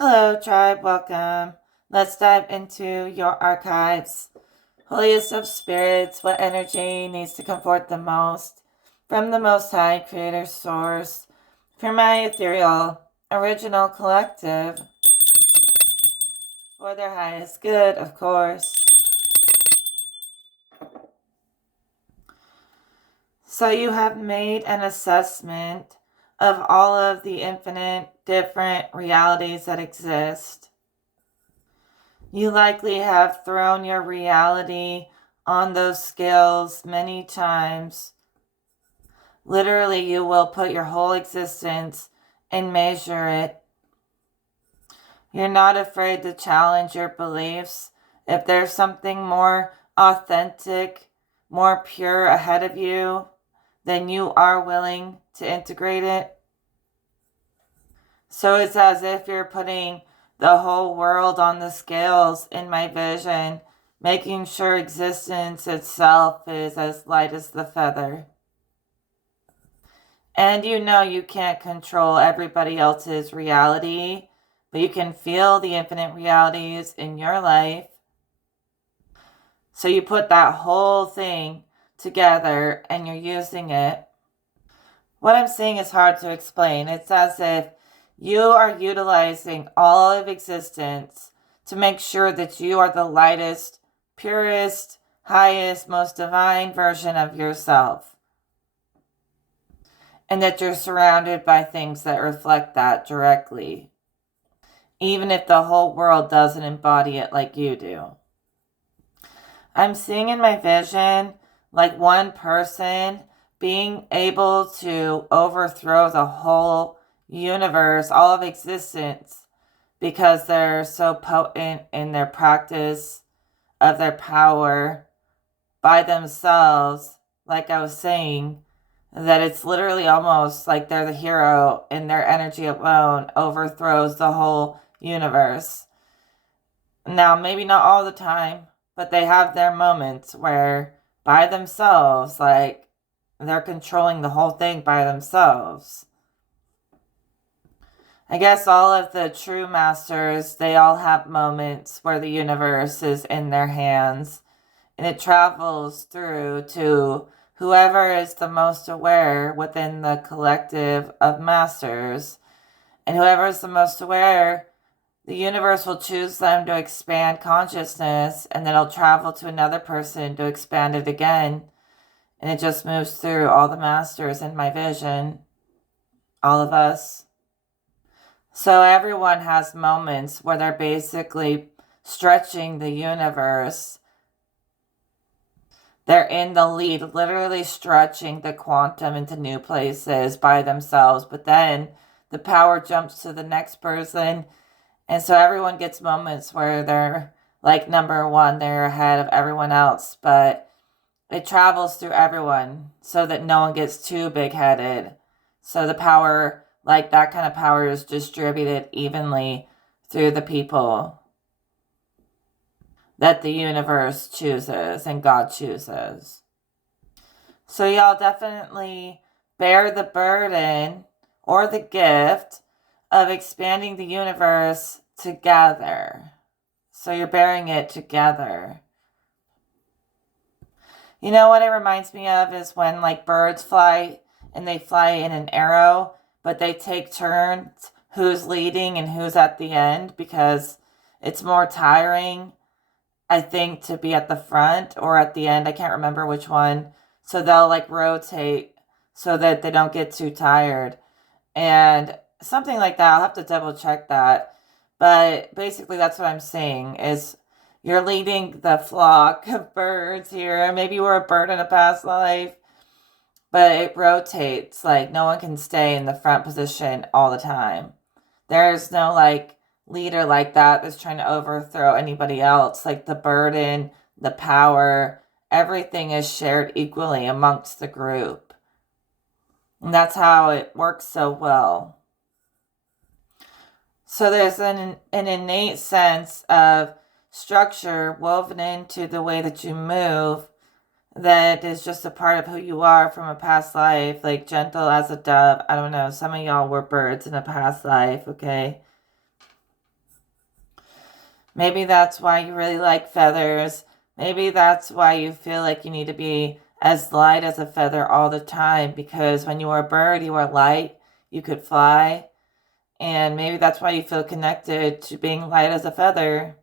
Hello, tribe. Welcome. Let's dive into your archives. Holiest of spirits, what energy needs to come forth the most from the Most High Creator Source, from my ethereal, original collective, for their highest good, of course. So you have made an assessment of all of the infinite different realities that exist. You likely have thrown your reality on those scales many times. Literally, you will put your whole existence and measure it. You're not afraid to challenge your beliefs. If there's something more authentic, more pure ahead of you, then you are willing to integrate it. So it's as if you're putting the whole world on the scales in my vision, making sure existence itself is as light as the feather. And you know you can't control everybody else's reality, but you can feel the infinite realities in your life. So you put that whole thing together and you're using it. What I'm saying is hard to explain. It's as if you are utilizing all of existence to make sure that you are the lightest, purest, highest, most divine version of yourself. And that you're surrounded by things that reflect that directly, even if the whole world doesn't embody it like you do. I'm seeing in my vision like one person being able to overthrow the whole universe, all of existence, because they're so potent in their practice of their power by themselves, like I was saying, that it's literally almost like they're the hero and their energy alone overthrows the whole universe. Now, maybe not all the time, but they have their moments where by themselves, like they're controlling the whole thing by themselves. I guess all of the true masters, they all have moments where the universe is in their hands and it travels through to whoever is the most aware within the collective of masters. And whoever is the most aware, the universe will choose them to expand consciousness, and then it'll travel to another person to expand it again. And it just moves through all the masters in my vision, all of us. So everyone has moments where they're basically stretching the universe. They're in the lead, literally stretching the quantum into new places by themselves. But then the power jumps to the next person. And so everyone gets moments where they're like number one, they're ahead of everyone else. But it travels through everyone so that no one gets too big-headed. So the power, like that kind of power, is distributed evenly through the people that the universe chooses and God chooses. So y'all definitely bear the burden or the gift of expanding the universe together. So you're bearing it together. You know what it reminds me of is when like birds fly and they fly in an arrow, but they take turns who's leading and who's at the end because it's more tiring, I think, to be at the front or at the end. I can't remember which one. So they'll like rotate so that they don't get too tired. And something like that. I'll have to double check that. But basically that's what I'm saying is you're leading the flock of birds here. Maybe you were a bird in a past life, but it rotates. Like no one can stay in the front position all the time. There's no like leader like that that's trying to overthrow anybody else. Like the burden, the power, everything is shared equally amongst the group. And that's how it works so well. So there's an innate sense of structure woven into the way that you move that is just a part of who you are from a past life, like gentle as a dove. I don't know, some of y'all were birds in a past life, okay? Maybe that's why you really like feathers. Maybe that's why you feel like you need to be as light as a feather all the time, because when you were a bird, you were light, you could fly. And maybe that's why you feel connected to being light as a feather.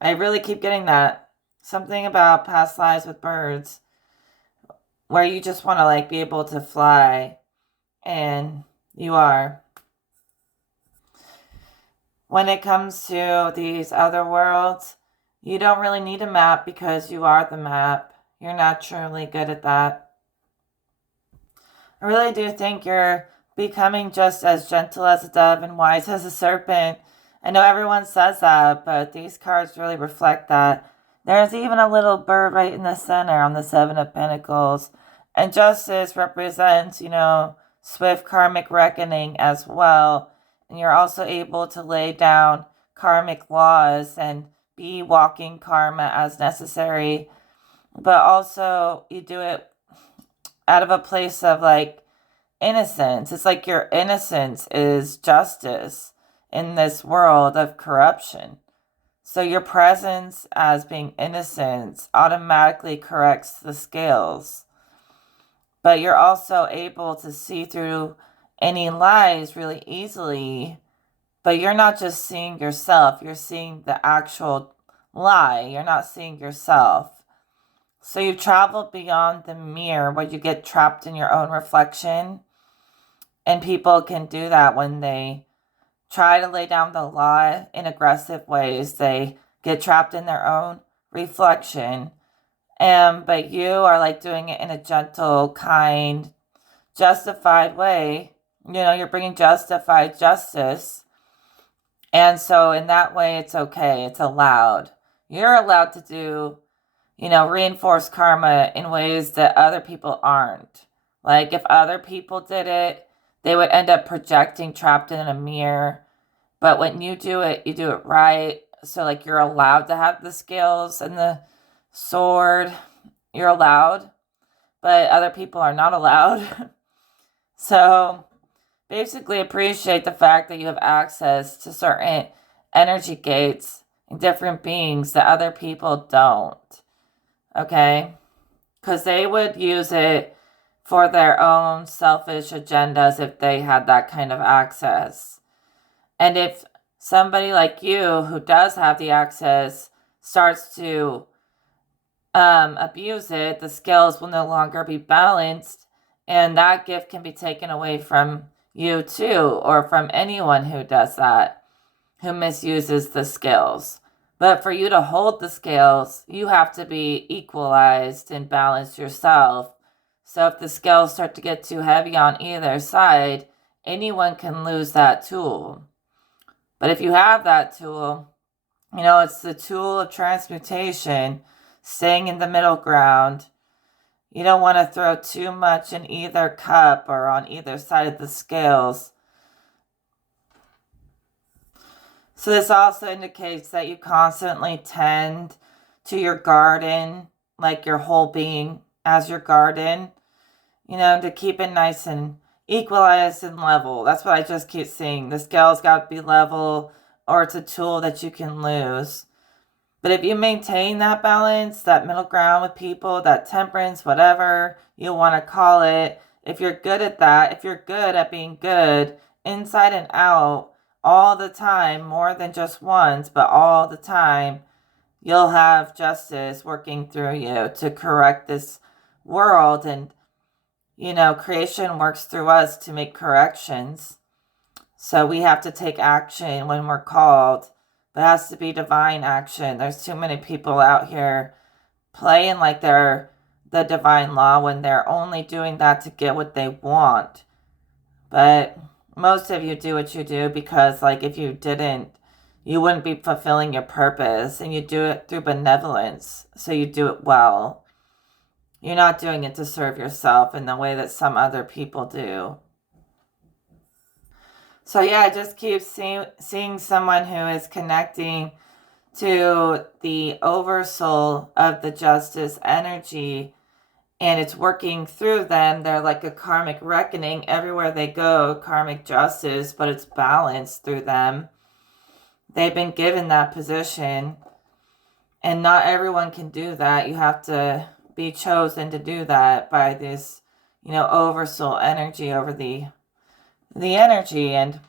I really keep getting that. Something about past lives with birds where you just want to like be able to fly, and you are. When it comes to these other worlds, you don't really need a map because you are the map. You're naturally good at that. I really do think you're becoming just as gentle as a dove and wise as a serpent. I know everyone says that, but these cards really reflect that. There's even a little bird right in the center on the Seven of Pentacles. And justice represents, swift karmic reckoning as well. And you're also able to lay down karmic laws and be walking karma as necessary. But also, you do it out of a place of like innocence. It's like your innocence is justice in this world of corruption. So your presence as being innocent automatically corrects the scales. But you're also able to see through any lies really easily. But you're not just seeing yourself, you're seeing the actual lie. You're not seeing yourself. So you travel beyond the mirror where you get trapped in your own reflection. And people can do that when they try to lay down the law in aggressive ways. They get trapped in their own reflection. But you are like doing it in a gentle, kind, justified way. You're bringing justified justice. And so in that way, it's okay. It's allowed. You're allowed to do, reinforce karma in ways that other people aren't. Like if other people did it, they would end up projecting trapped in a mirror. But when you do it right. So like you're allowed to have the scales and the sword. You're allowed. But other people are not allowed. So basically appreciate the fact that you have access to certain energy gates and different beings that other people don't. Okay? Because they would use it for their own selfish agendas if they had that kind of access. And if somebody like you who does have the access starts to abuse it, the scales will no longer be balanced, and that gift can be taken away from you too, or from anyone who does that, who misuses the scales. But for you to hold the scales, you have to be equalized and balanced yourself. So if the scales start to get too heavy on either side, anyone can lose that tool. But if you have that tool, it's the tool of transmutation, staying in the middle ground. You don't want to throw too much in either cup or on either side of the scales. So this also indicates that you constantly tend to your garden, like your whole being as your garden, to keep it nice and equalized and level. That's what I just keep seeing. The scale's got to be level, or it's a tool that you can lose. But if you maintain that balance, that middle ground with people, that temperance, whatever you want to call it, if you're good at that, if you're good at being good inside and out all the time, more than just once, but all the time, you'll have justice working through you to correct this world. And, creation works through us to make corrections. So we have to take action when we're called. But it has to be divine action. There's too many people out here playing like they're the divine law when they're only doing that to get what they want. But most of you do what you do because, like, if you didn't, you wouldn't be fulfilling your purpose. And you do it through benevolence. So you do it well. You're not doing it to serve yourself in the way that some other people do. So yeah, I just keep seeing someone who is connecting to the oversoul of the justice energy, and it's working through them. They're like a karmic reckoning everywhere they go, karmic justice, but it's balanced through them. they've been given that position. And not everyone can do that. You have to be chosen to do that by this, oversoul energy over the energy. And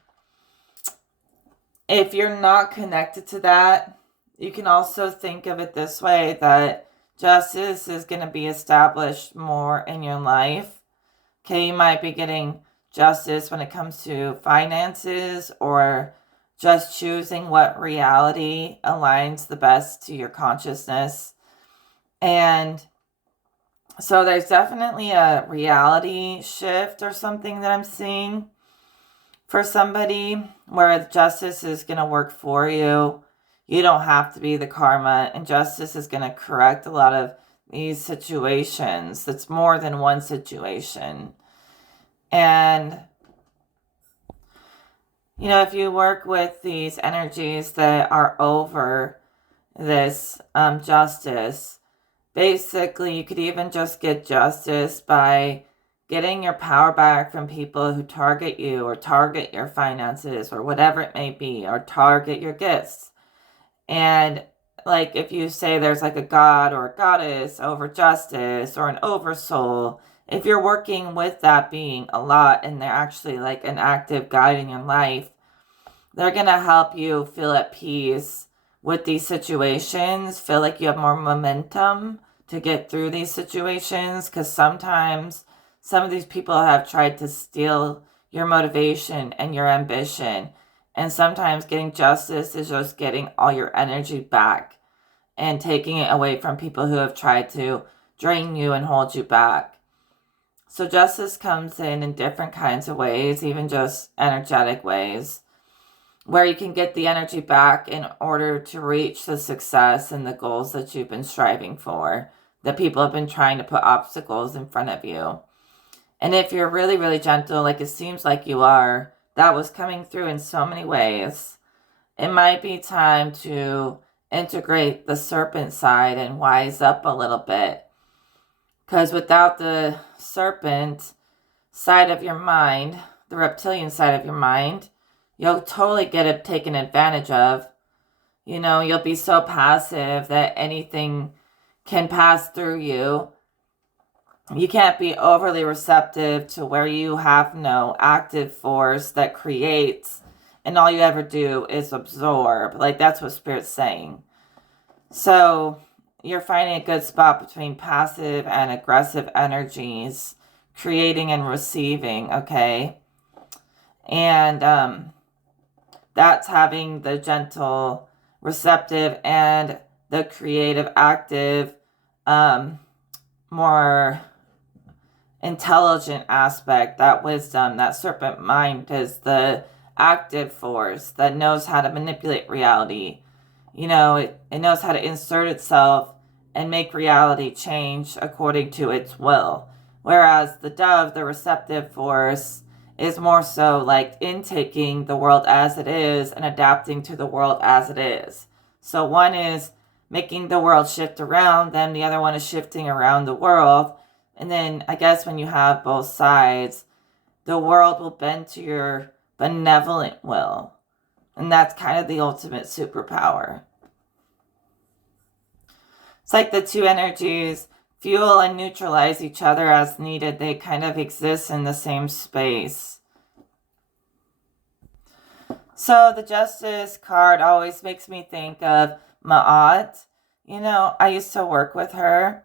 if you're not connected to that, you can also think of it this way, that justice is going to be established more in your life. Okay, you might be getting justice when it comes to finances, or just choosing what reality aligns the best to your consciousness. And so there's definitely a reality shift or something that I'm seeing for somebody, where justice is going to work for you. You don't have to be the karma, and justice is going to correct a lot of these situations. That's more than one situation. And if you work with these energies that are over this justice, basically you could even just get justice by getting your power back from people who target you, or target your finances, or whatever it may be, or target your gifts. And like, if you say there's like a god or a goddess over justice, or an oversoul, if you're working with that being a lot, and they're actually like an active guide in your life, they're going to help you feel at peace with these situations, feel like you have more momentum to get through these situations. Because sometimes some of these people have tried to steal your motivation and your ambition. And sometimes getting justice is just getting all your energy back and taking it away from people who have tried to drain you and hold you back. So justice comes in different kinds of ways, even just energetic ways, where you can get the energy back in order to reach the success and the goals that you've been striving for, that people have been trying to put obstacles in front of you. And if you're really, really gentle, like it seems like you are, that was coming through in so many ways, it might be time to integrate the serpent side and wise up a little bit. Because without the serpent side of your mind, the reptilian side of your mind, you'll totally get it taken advantage of. You'll be so passive that anything can pass through you. You can't be overly receptive to where you have no active force that creates, and all you ever do is absorb. Like, that's what Spirit's saying. So you're finding a good spot between passive and aggressive energies, creating and receiving, okay? And that's having the gentle, receptive, and the creative, active, more intelligent aspect. That wisdom, that serpent mind is the active force that knows how to manipulate reality. It knows how to insert itself and make reality change according to its will. Whereas the dove, the receptive force, is more so like intaking the world as it is and adapting to the world as it is. So one is making the world shift around them, the other one is shifting around the world. And then I guess when you have both sides, the world will bend to your benevolent will. And that's kind of the ultimate superpower. It's like the two energies fuel and neutralize each other as needed. They kind of exist in the same space. So the Justice card always makes me think of Ma'at. I used to work with her,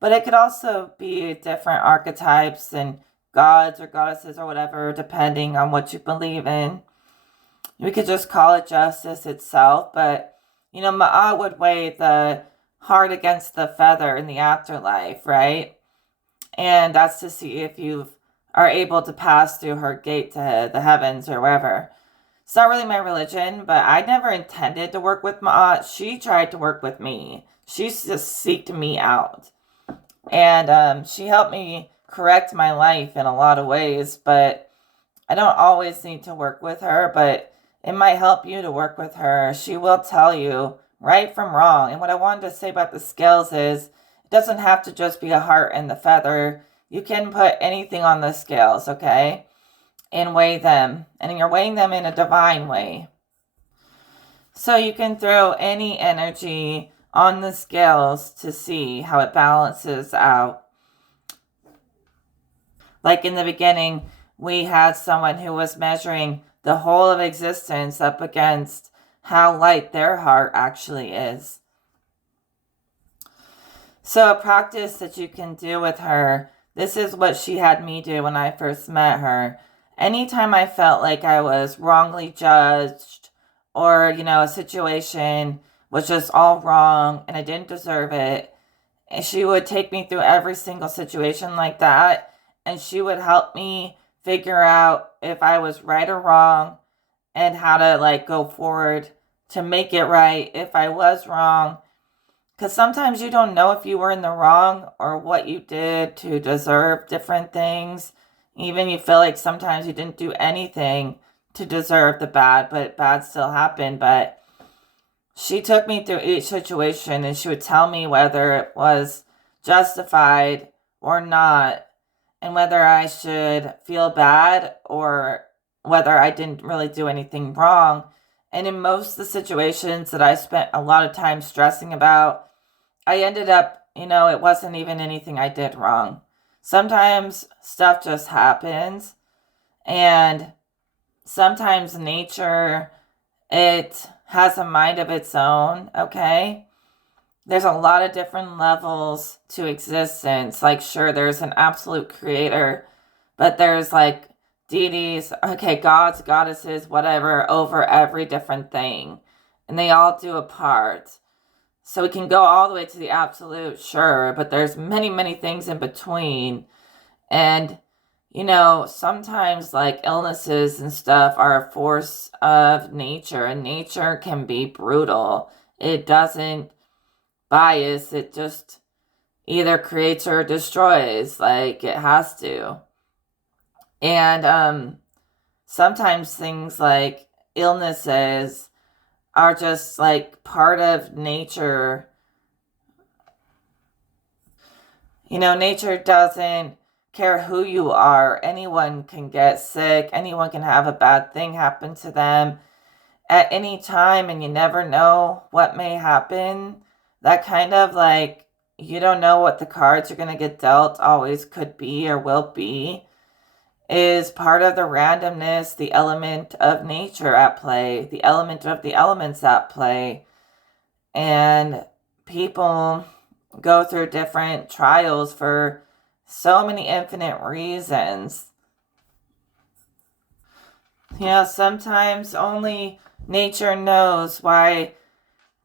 but it could also be different archetypes and gods or goddesses or whatever, depending on what you believe in. We could just call it justice itself, but Ma'at would weigh the heart against the feather in the afterlife, right? And that's to see if you are able to pass through her gate to the heavens or wherever. It's not really my religion, but I never intended to work with Ma'at. She tried to work with me. She just seeked me out. And she helped me correct my life in a lot of ways, but I don't always need to work with her, but it might help you to work with her. She will tell you right from wrong. And what I wanted to say about the scales is, it doesn't have to just be a heart and the feather. You can put anything on the scales, okay? And weigh them. And you're weighing them in a divine way. So you can throw any energy on the scales to see how it balances out. Like in the beginning, we had someone who was measuring the whole of existence up against how light their heart actually is. So a practice that you can do with her, this is what she had me do when I first met her. Anytime I felt like I was wrongly judged, or, a situation was just all wrong and I didn't deserve it, and she would take me through every single situation like that, and she would help me figure out if I was right or wrong and how to go forward to make it right if I was wrong. Because sometimes you don't know if you were in the wrong or what you did to deserve different things. Even you feel like sometimes you didn't do anything to deserve the bad, but bad still happened. But she took me through each situation and she would tell me whether it was justified or not, and whether I should feel bad or whether I didn't really do anything wrong. And in most of the situations that I spent a lot of time stressing about, I ended up, it wasn't even anything I did wrong. Sometimes stuff just happens, and sometimes nature, it has a mind of its own, okay? There's a lot of different levels to existence. Sure, there's an absolute creator, but there's deities, okay, gods, goddesses, whatever, over every different thing. And they all do a part. So we can go all the way to the absolute, sure, but there's many, many things in between. And, sometimes illnesses and stuff are a force of nature, and nature can be brutal. It doesn't bias, it just either creates or destroys, it has to. And sometimes things like illnesses are just part of nature. Nature doesn't care who you are. Anyone can get sick. Anyone can have a bad thing happen to them at any time, and you never know what may happen. That kind of you don't know what the cards you're going to get dealt always could be or will be, is part of the randomness, the element of nature at play, the element of the elements at play. And people go through different trials for so many infinite reasons. Sometimes only nature knows why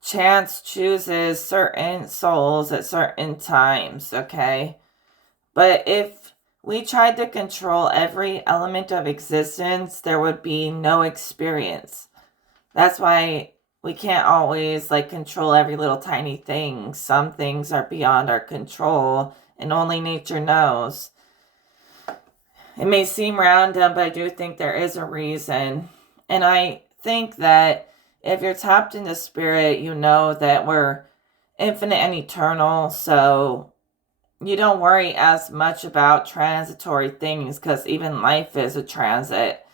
chance chooses certain souls at certain times, okay? But if we tried to control every element of existence, there would be no experience. That's why we can't always control every little tiny thing. Some things are beyond our control, and only nature knows. It may seem random, but I do think there is a reason. And I think that if you're tapped into spirit, you know that we're infinite and eternal, so you don't worry as much about transitory things, because even life is a transit.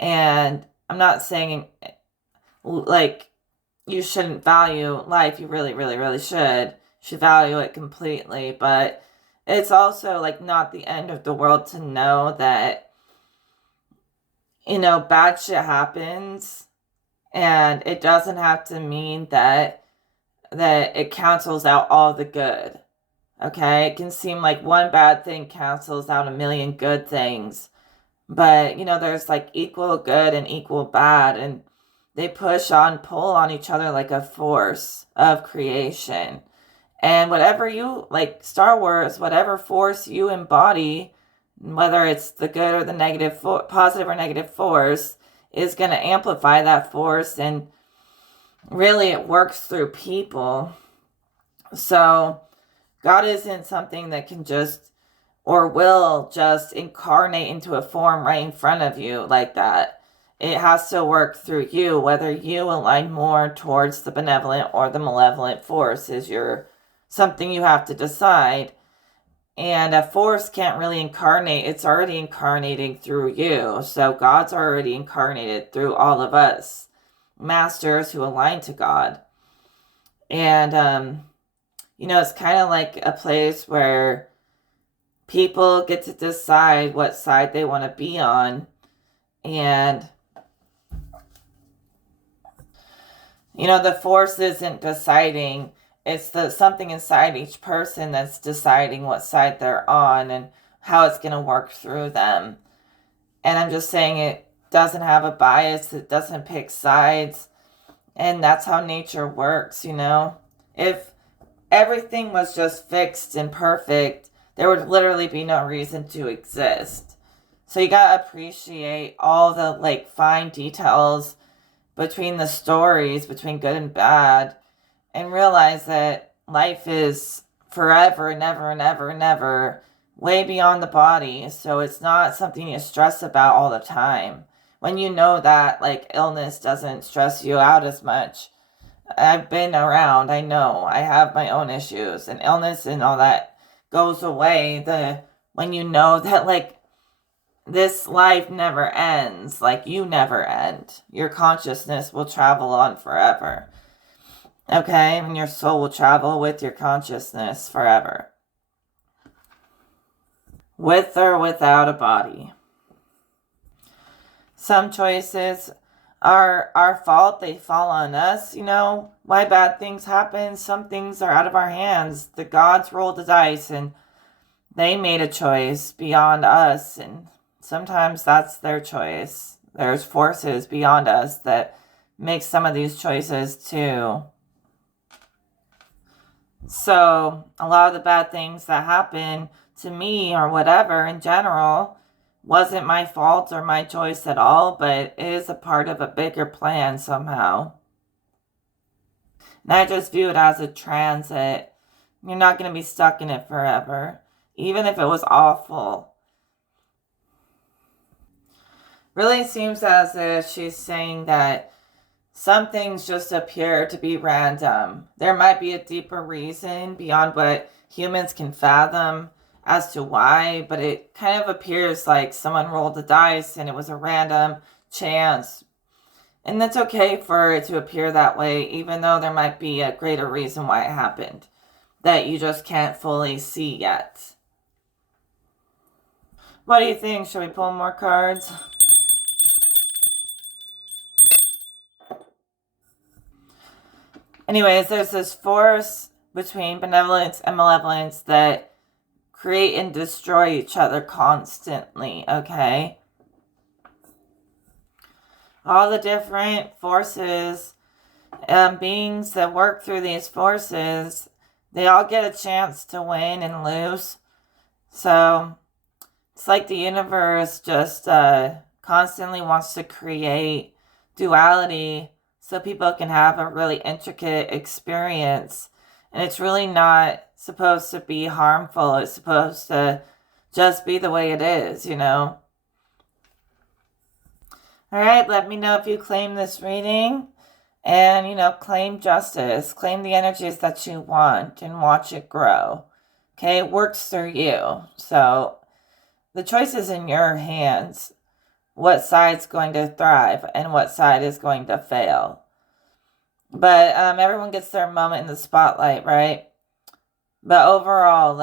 And I'm not saying you shouldn't value life. You really, really, really should. You should value it completely. But it's also not the end of the world to know that, bad shit happens, and it doesn't have to mean that it cancels out all the good. Okay, it can seem like one bad thing cancels out a million good things. But, there's equal good and equal bad, and they push on, pull on each other like a force of creation. And whatever you, Star Wars, whatever force you embody, whether it's the good or the negative, positive or negative force, is going to amplify that force. And really, it works through people. So God isn't something that can just or will just incarnate into a form right in front of you like that. It has to work through you, whether you align more towards the benevolent or the malevolent force is something you have to decide. And a force can't really incarnate. It's already incarnating through you. So God's already incarnated through all of us. masters who align to God. And, it's kind of like a place where people get to decide what side they want to be on. And, the force isn't deciding. It's something inside each person that's deciding what side they're on and how it's going to work through them. And I'm just saying it doesn't have a bias. It doesn't pick sides. And that's how nature works, If everything was just fixed and perfect, there would literally be no reason to exist. So you gotta appreciate all the fine details between the stories, between good and bad, and realize that life is forever and ever and ever and ever, way beyond the body. So it's not something you stress about all the time. When you know that illness doesn't stress you out as much. I've been around, I know, I have my own issues, and illness and all that goes away when you know that this life never ends, you never end. Your consciousness will travel on forever. Okay? And your soul will travel with your consciousness forever. With or without a body. Some choices are our fault. They fall on us, why bad things happen. Some things are out of our hands. The gods rolled the dice and they made a choice beyond us. And sometimes that's their choice. There's forces beyond us that make some of these choices too. So a lot of the bad things that happen to me or whatever in general wasn't my fault or my choice at all, but it is a part of a bigger plan somehow. And I just view it as a transit. You're not going to be stuck in it forever, even if it was awful. Really seems as if she's saying that some things just appear to be random. There might be a deeper reason beyond what humans can fathom as to why, but it kind of appears like someone rolled the dice and it was a random chance. And that's okay for it to appear that way, even though there might be a greater reason why it happened that you just can't fully see yet. What do you think? Should we pull more cards? Anyways, there's this force between benevolence and malevolence that create and destroy each other constantly, okay? All the different forces, beings that work through these forces, they all get a chance to win and lose. So it's like the universe just constantly wants to create duality so people can have a really intricate experience. And it's really not supposed to be harmful. It's supposed to just be the way it is, All right, let me know if you claim this reading. And, claim justice. Claim the energies that you want and watch it grow. Okay, it works through you. So the choice is in your hands. What side's going to thrive and what side is going to fail. But everyone gets their moment in the spotlight, right? But overall,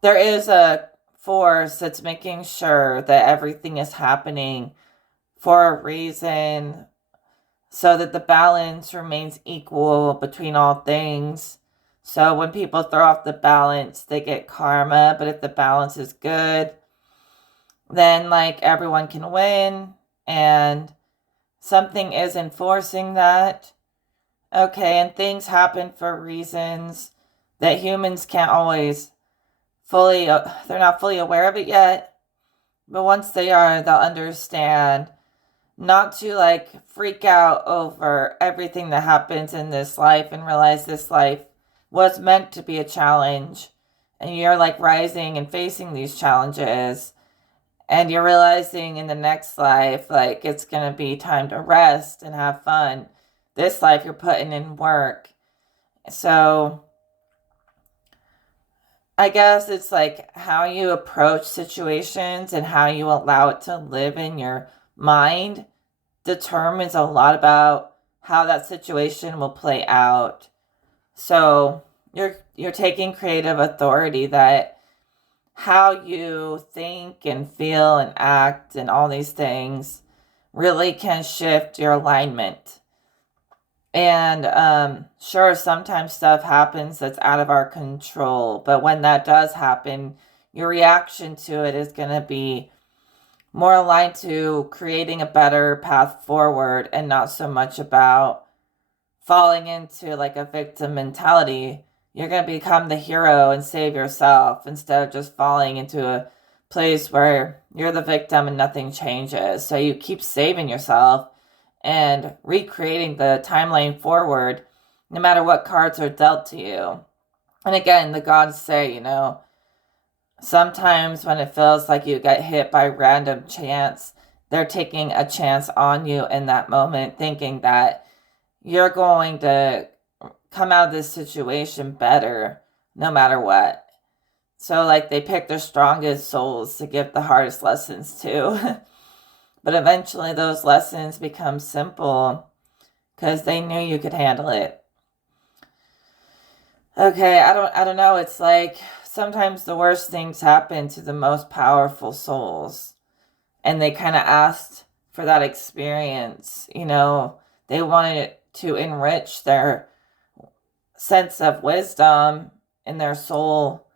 there is a force that's making sure that everything is happening for a reason so that the balance remains equal between all things. So when people throw off the balance, they get karma. But if the balance is good, then everyone can win, and something is enforcing that. Okay, and things happen for reasons that humans can't always they're not fully aware of it yet. But once they are, they'll understand not to freak out over everything that happens in this life and realize this life was meant to be a challenge. And you're rising and facing these challenges. And you're realizing in the next life, it's going to be time to rest and have fun. This life, you're putting in work. So I guess it's how you approach situations and how you allow it to live in your mind determines a lot about how that situation will play out. So you're taking creative authority that how you think and feel and act and all these things really can shift your alignment. And sure, sometimes stuff happens that's out of our control, but when that does happen, your reaction to it is going to be more aligned to creating a better path forward and not so much about falling into like a victim mentality. You're going to become the hero and save yourself instead of just falling into a place where you're the victim and nothing changes. So you keep saving yourself and recreating the timeline forward no matter what cards are dealt to you. And again, the gods say, sometimes when it feels like you get hit by random chance, they're taking a chance on you in that moment, thinking that you're going to come out of this situation better no matter what. So like they pick their strongest souls to give the hardest lessons to. But eventually those lessons become simple because they knew you could handle it. Okay, I don't know. It's like sometimes the worst things happen to the most powerful souls. And they kind of asked for that experience. They wanted to enrich their sense of wisdom in their soul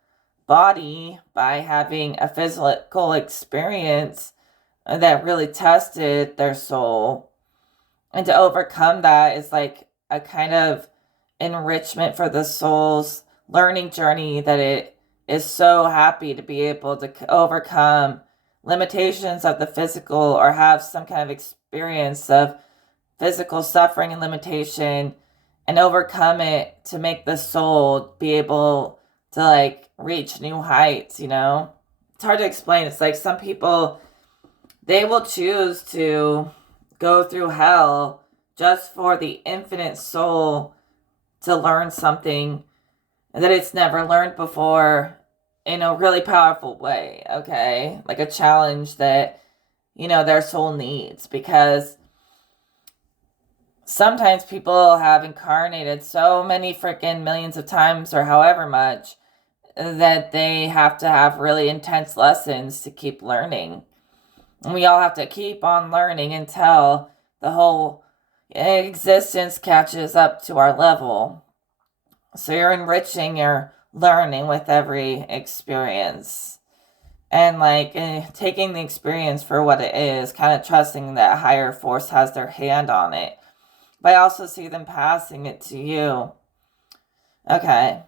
body by having a physical experience that really tested their soul. And to overcome that is like a kind of enrichment for the soul's learning journey, that it is so happy to be able to overcome limitations of the physical or have some kind of experience of physical suffering and limitation and overcome it to make the soul be able to like reach new heights. It's hard to explain. It's like some people, they will choose to go through hell just for the infinite soul to learn something that it's never learned before in a really powerful way, okay? Like a challenge that, their soul needs, because sometimes people have incarnated so many freaking millions of times or however much that they have to have really intense lessons to keep learning. And we all have to keep on learning until the whole existence catches up to our level. So you're enriching your learning with every experience. And like taking the experience for what it is, kind of trusting that a higher force has their hand on it. But I also see them passing it to you. Okay.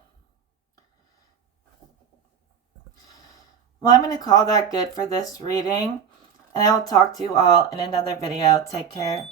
Well, I'm going to call that good for this reading. And I will talk to you all in another video. Take care.